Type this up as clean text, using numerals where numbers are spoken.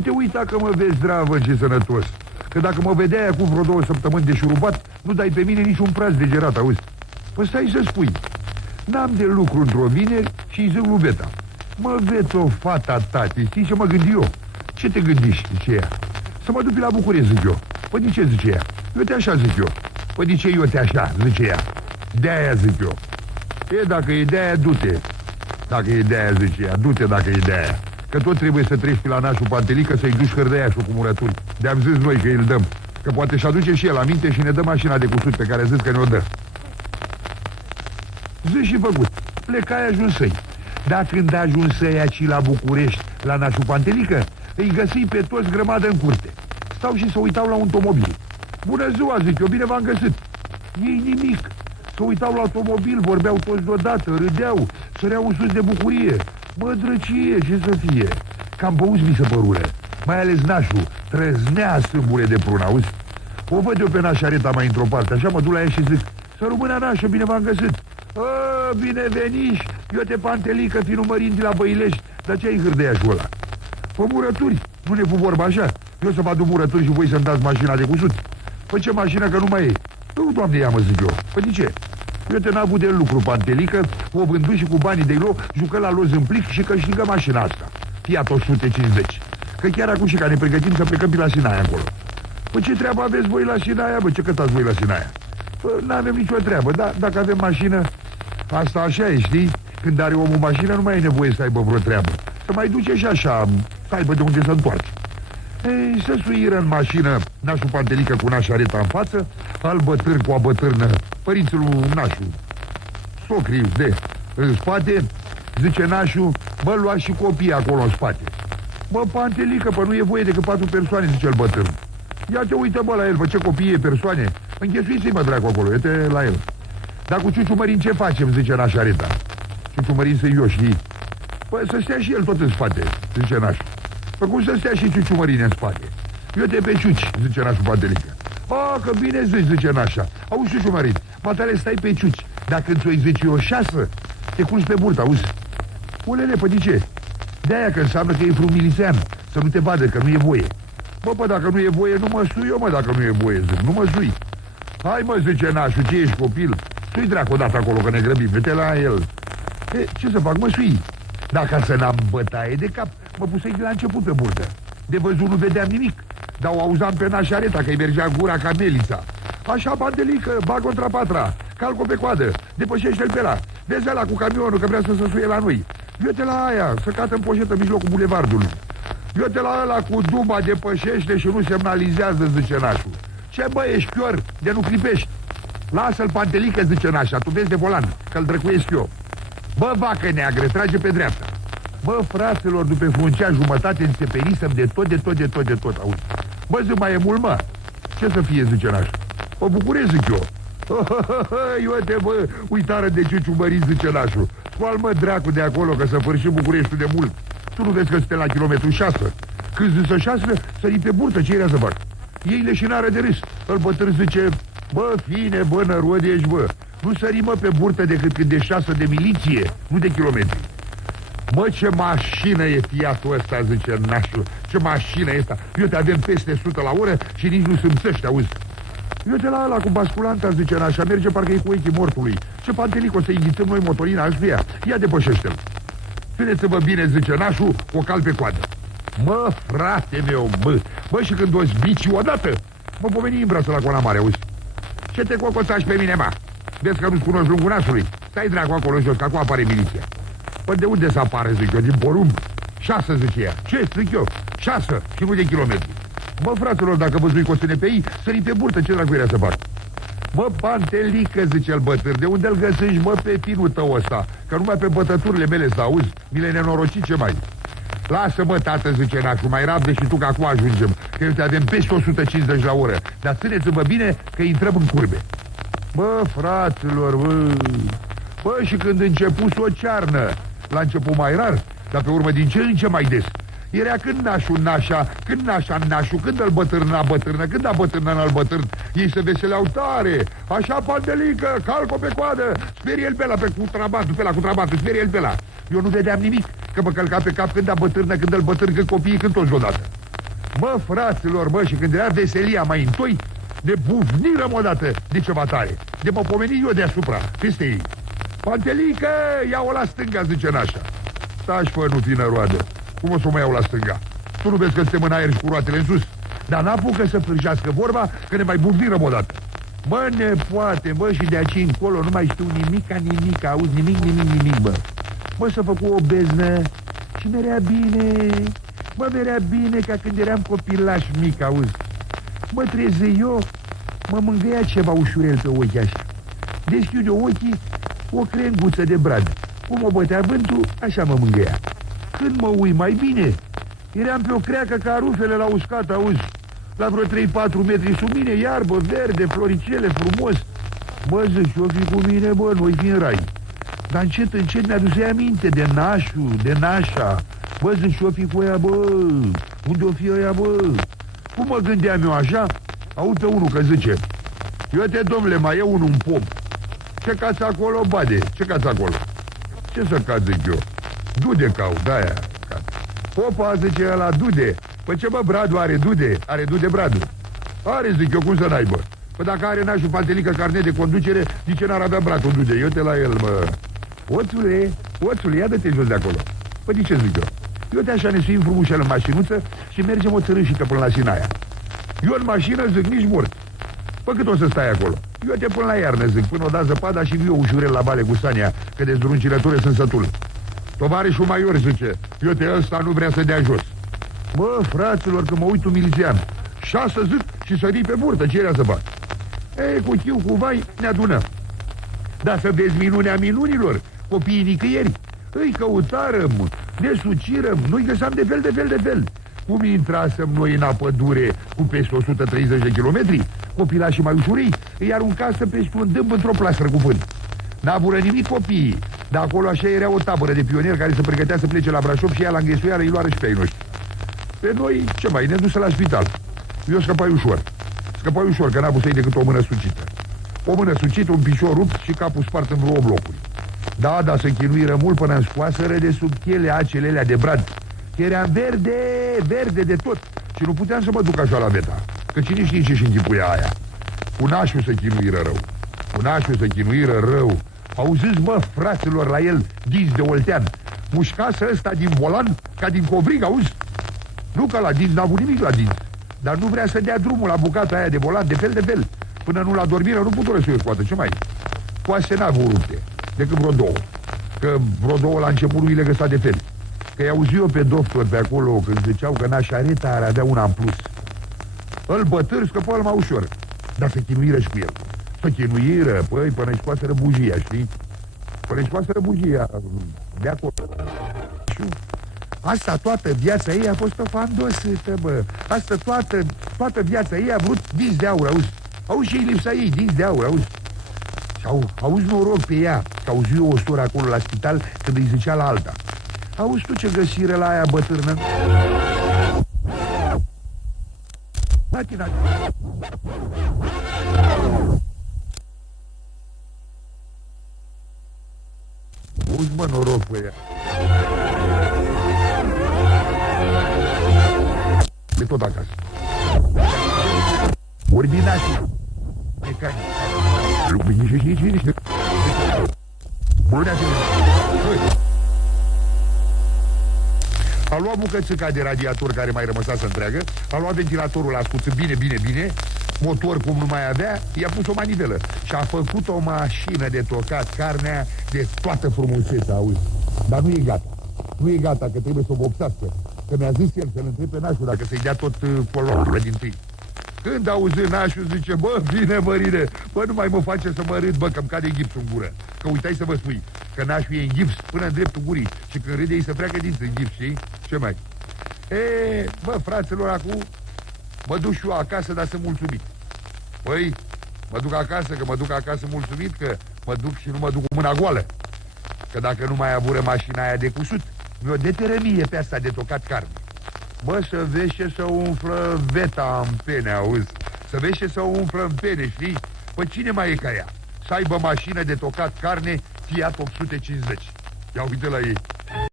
Nu te uita că mă vezi zdravă și sănătos. Că dacă mă vedeai acum vreo 2 săptămâni de șurubat, nu dai pe mine niciun praz de gerat, auzi? Păi stai să spui. N-am de lucru într-o vineri și îi zic lui Beta: mă veți o fata tati, știi ce mă gândi eu? Ce te gândiști, zice ea? Să mă duc la București, zic eu. Păi de ce, zice ea? Eu te așa, zic eu. Păi de ce eu te așa, zice ea? De-aia, zic eu. E, dacă e de-aia, du-te. Dacă e de-aia, zice ea, du-te dacă e de-aia. Că tot trebuie să treci pe la nașul Pantelică să-i duci hârdăiașul cu murături. De-am zis noi că îl dăm. Că poate și aduce și el aminte și ne dă mașina de cusut pe care zis că ne-o dă. Zis și făcut. Plecai ajunsăi. Dar când ajunsăi aici la București, la nașul Pantelică, îi găsi pe toți grămadă în curte. Stau și se uitau la automobil. Bună ziua, zic eu, bine v-am găsit. Ei nimic. Se uitau la automobil, vorbeau toți deodată, râdeau, săreau în sus de bucurie. Mă, drăcie, ce să fie? Cam băuți mi se părure. Mai ales nașul, trăznea sâmbure de prun, auzi? O văd eu pe nașa Reta mai într-o parte, așa mă duc la ea și zic: să rămână nașă, bine v-am găsit. Bine veniși, eu te Pantelică, fi numărind la Băilești. Dar ce-ai hârdăiașul ăla? Pă murături, nu ne fu vorba așa? Eu să vă aduc murături și voi să-mi dați mașina de cusut? Păi ce mașină că nu mai e? Nu, Doamne, ia mă, zic eu. Păi de ce? Eu te n-am avut de lucru, Pantelică, o vându și cu banii de ilo, jucă la loz în plic și câștigă mașina asta. Fiat 150. Că chiar acum și ca ne pregătim să plecăm pe la Sinaia acolo. Păi ce treabă aveți voi la Sinaia, bă? Ce cătați voi la Sinaia? Păi n-avem nicio treabă, dar dacă avem mașină, asta așa e, știi? Când are omul mașină, nu mai e nevoie să aibă vreo treabă. Să mai duce și așa, să aibă de unde să întoarce. Ei, se suiră în mașină nașul Pantelică cu nașa Reta în față, al bătrân cu a bătrână, părinții lui nașul, socrii de în spate. Zice nașul: bă, luați și copii acolo în spate. Bă, Pantelică, pă, nu e voie decât 4 persoane, zice el bătrân. Ia te uită, bă, la el, bă, ce copii e persoane. Înghesuiți-i, mă, dracu, acolo, uite la el. Dar cu Ciuciu Mărin ce facem, zice nașa Reta. Ciuciu Mărin să-i eu, știi? Păi să stea și el tot în spate, zice nașul. Păi cum să stea și Ciuciu Mărin în spate? Eu te pe Ciuci, zice nașul Pantelică. Că bine zici, zice nașa. Auzi, Ciuciu Mărin, matale stai pe Ciuci. Dacă îți o zici eu 6, te culci pe burtă, auzi? Ulele, păi de ce? De-aia că înseamnă că e frumilițean, să nu te vadă, că nu e voie. Bă, dacă nu e voie, nu mă sui eu, mă, dacă nu e voie, zic, nu mă sui. Hai, mă, zice nașul, ce ești copil? Sui dracu odată acolo, că ne grăbim, uite la el. Ce să fac, mă sui? Dacă să n-am bătaie de cap, mă pusei de la început pe burtă. De văzut nu vedeam nimic, dar o auzam pe nașa Reta, că-i mergea gura ca melița. Așa, Pantelică, bag contra patra, calc-o pe coadă, depășește-l pe ăla. Vezi ăla cu camionul, că vrea să se suie la noi. Eu-te la aia, să cată în poșetă în mijlocul bulevardului. Eu-te la ăla cu duba, depășește și nu semnalizează, zice nașul. Ce, bă, ești chior, de nu clipești? Lasă-l, Pantelică, zice nașa, tu vezi de volan, că-l drăcuiesc eu. Bă, vacă neagră, trage pe dreapta. Bă, fraților, după fruncea jumătate înțepenisem de tot, auzi. Bă, zic, mai e mult, mă. Ce să fie, zice nașa? Pă, București, zic eu. Uite, bă, uitară de Ciuciu Mărin, zice nașul. Scoal, mă, dracu de acolo, că să fârși Bucureștiul de mult. Tu nu vezi că suntem la kilometru 6? Când zisă 6, sări pe burtă, ce era să fac? Ei leșinară de râs. Îl bătrân zice: bă, fine, bă, nărod ești, bă. Nu sări, mă, pe burtă decât când e 6 de miliție, nu de kilometri. Mă, ce mașină e Fiatul ăsta, zice nașul. Ce mașină e asta? Eu te avem peste 100 la oră și nici nu sâmțești, auzi. Eu te la ăla cu basculanta, zice nașa, merge parcă e cu ochii mortului. Ce, Pantelică, o să înghițăm noi motorina aștia? Ia depășește-l. Țineți-vă bine, zice nașul, cu o cal pe coadă. Mă, frate meu, bă, și când o zbici odată, mă pomeni în brațul la coana mare, auzi. Ce te cocoțași pe mine, mă? Vezi că nu-ți cunoști lungul nasului? Stai dracu acolo jos, că acum apare miliția. Păi de unde să apare, zic eu, din porumb? 6, zice ea. Ce, zic eu? 6 și nu de kilometri. Mă, fraților, dacă văzui cu o SNPI, sări pe burtă, ce dracu era să fac? Mă, Pantelică, zice el bătâr, de unde-l găsești, mă, pe finul tău ăsta? Că numai pe bătăturile mele să auzi, mi le nenorocit, ce mai? Lasă, mă, tată, zice nașul, mai rabde și tu, că acum ajungem, că eu te avem peste 150 la oră, dar țineți-vă bine că intrăm în curbe. Bă, fraților, bă, și când început o cearnă, la început mai rar, dar pe urmă din ce în ce mai des. Era când nașul nașa, când nașa nașul, când îl bătârna bătârnă, când a bătârnă în bătârn, ei se veseleau tare. Așa, Pantelică, calcă pe coadă, sperie el pe ăla, pe cutrabantul, sperie el pe ăla. Eu nu vedeam nimic, că mă călca pe cap când a bătârnă, când îl bătârn, când copiii, când toți odată. Mă, fraților, bă, și când era veselia mai întâi, ne bufnirăm odată de ceva tare. De mă pomeni eu deasupra, peste ei. Pantelică, ia-o la stânga, zice nașa. Taci, fă, nu fi năroadă. Cum o să o mai iau la stânga? Tu nu vezi că suntem în aer și cu roatele în sus? Dar n-apucă să fârșească vorba, că ne mai bufnirăm odată. Bă, nepoate, bă, și de aici încolo nu mai știu nimic, auzi, nimic, bă. Bă, să făcu o beznă și merea bine, bă, merea bine ca când eram copilaș mic, auzi. Mă trezi eu, mă mângâia ceva ușurel pe ochi așa. Deschid eu ochii, o crenguță de brad. Cum o bătea vântul, așa mă mângâia. Când mă ui mai bine, eram pe o creacă ca rufele la uscat, auzi. La vreo 3-4 metri sub mine, iarbă, verde, floricele, frumos. Bă, zic, și-o fi cu mine, bă, noi fi în rai. Dar încet mi-a aminte de nașul, de nașa. Bă, zic, și-o fi cu ea, bă, unde o fi ea, bă? Cum mă gândeam eu așa? Aud pe unul că zice: eu te, domnule, mai e unul în pom. Ce cați acolo, bade? Ce cați acolo? Ce să cați, zic eu? Dude cau, de-aia. Popa, zice ăla, dude. Păi ce, bă, Bradu are dude? Are dude Bradu? Are, zic eu, cum să n-aibă? Păi dacă are nașul Pantelică carnet de conducere, zice n-ar avea Bradu un dude. Eu te la el, mă. Oțule, ia dă-te jos de acolo. Păi de ce zic eu? Eu te așa ne suim frumușel în mașinuță și mergem o țărâșică până la Sinaia. Eu în mașină, zic, nici mort. Păi cât o să stai acolo? Eu te pun la iarnă, zic, până o da zăpada și viu ușurel la bale cu Sania, că de zdruncirătură sunt sătul. Tovarășul Maior, zice, eu te ăsta nu vrea să dea jos. Bă, fraților, că mă uit un milițian. 6, zic, și sări pe burtă, ce era să fac? Ei, cu chiu, cu vai, ne adunăm. Dar să vezi minunea minunilor, copiii nicăieri. Îi căutarăm, ne sucirăm, noi găseam de fel. Cum intrasem noi în apă dure cu peste 130 de kilometri, copilașii mai ușurii îi arunca să pești un dâmb într-o plastră cu vânt. N-abură nimic copiii, dar acolo așa era o tabără de pionieri care se pregătea să plece la Brașov și ea la înghesuială îi luară și pe ai noștri. Pe noi, ce mai, ne duse la spital. Eu scăpai ușor, că n-a busei decât o mână sucită. O mână sucită, un picior rupt și capul spart în vreo 8 locuri. Da, se chinuiră mult până îmi scoaseră de sub pielea acelelea de brad. Eram verde de tot. Și nu puteam să mă duc așa la veta, că cine știe ce-și închipuia aia. Cu nașul se chinuiră rău. Auziți, mă, fraților, la el dinți de oltean. Mușcasă ăsta din volan ca din covrig, auzi? Nu că la dinți, n-a avut nimic la dinți. Dar nu vrea să dea drumul la bucata aia de volan de fel. Până nu la dormiră, nu putură să o scoată. Ce mai? Coase n-a rupte, decât vreo 2. Că vreo 2 la început lui le găsa de fel. Că i-auzi eu pe doctor pe acolo când ziceau că nașareta ar avea una în plus. Îl bătâr scăpă mai ușor. Dar se chinuiră și cu el. Se chinuiră, păi, până-și scoaseră bujia, știi? Până-și scoaseră bujia de acolo. Asta toată viața ei a fost o fandosită, bă. Asta toată viața ei a vrut dinți de aur, auzi? Auzi și-i lipsa ei, dinți de aur, auzi? Și auzi noroc pe ea, că auzi eu o soră acolo la spital când îi zicea la alta: auzi tu ce găsire la aia bătârnă? Natina. Auzi, mă, noroc pe ea. De tot acasă. Orbinații. Mecanici. Luminici. Bună. A luat bucățica de radiator care mai rămăsase întreagă, a luat ventilatorul ascuțit bine, motor cum nu mai avea, i-a pus o manivelă și a făcut o mașină de tocat carnea de toată frumusețea, auzi. Dar nu e gata, că trebuie să o vopsească. Că mi-a zis el să-l întreb pe nașul dacă să-i dea tot colorul din tâi. Când auzi nașul, zice: bă, bine, mărire, bă, nu mai mă face să mă râd, bă, că-mi cade gipsul în gură. Că uitai să vă spui că nașul e în gips până în dreptul gurii și când râde ei să treacă dinți în gips, știi? Ce mai? Bă, fraților, acum mă duc și eu acasă, dar sunt mulțumit. Păi, mă duc acasă mulțumit, că mă duc și nu mă duc cu mâna goală. Că dacă nu mai abură mașina aia de cusut, mi-o deterămie pe asta de tocat carne. Bă, să vezi ce să umflă veta în pene, auzi? Să vezi ce să umflă în pene, știi? Păi cine mai e ca ea? Să aibă mașină de tocat carne Fiat 850. Ia uite la ei.